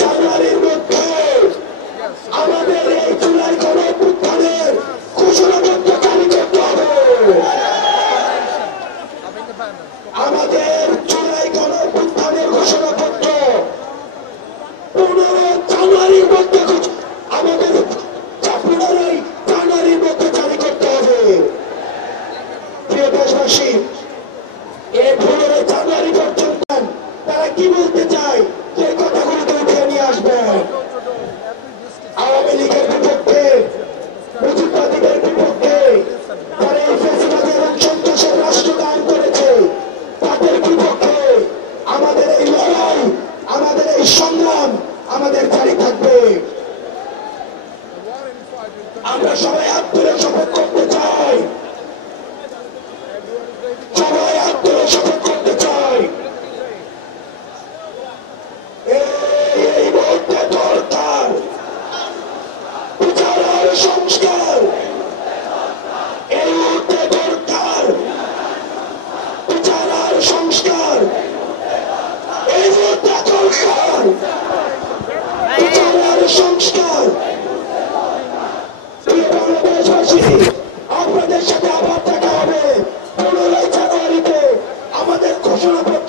জানুয়ারির মধ্যে আমাদের এই জুলাই গণঅভ্যুত্থানের ঘোষণাপত্র জারি করতে হবে। আমাদের জুলাই গণঅভ্যুত্থানের ঘোষণাপত্র 15 জানুয়ারির মধ্যে আমাদের 15 জানুয়ারির মধ্যে জারি করতে হবে। প্রিয় দেশবাসী, এই 15 জানুয়ারি পর্যন্ত তারা কি বলতে চায় যে কথাগুলোকে উঠিয়ে নিয়ে আসবেন। আওয়ামী লীগের বিপক্ষে, মুজিববাদীদের বিপক্ষে, যারা এই ফ্যাসিবাদী এবং সন্ত্রাসের রাষ্ট্র কায়েম করেছে তাদের বিপক্ষে আমাদের এই লড়াই, আমাদের এই সংগ্রাম আমাদের জারি থাকবে। আমরা সবাই হাত তুলে শপথ করতে চাই, সবাই হাত তুলে শপথ করতে চাই। এই মুহূর্তে দরকার বিচার আর সংস্কার, এই মুহূর্তে দরকার বিচার আর সংস্কার, এই মুহূর্তে দরকার বিচার আর সংস্কার। প্রিয় বাংলাদেশবাসী, আপনাদের সাথে আবার দেখা হবে 15 জানুয়ারিতে আমাদের ঘোষণাপত্র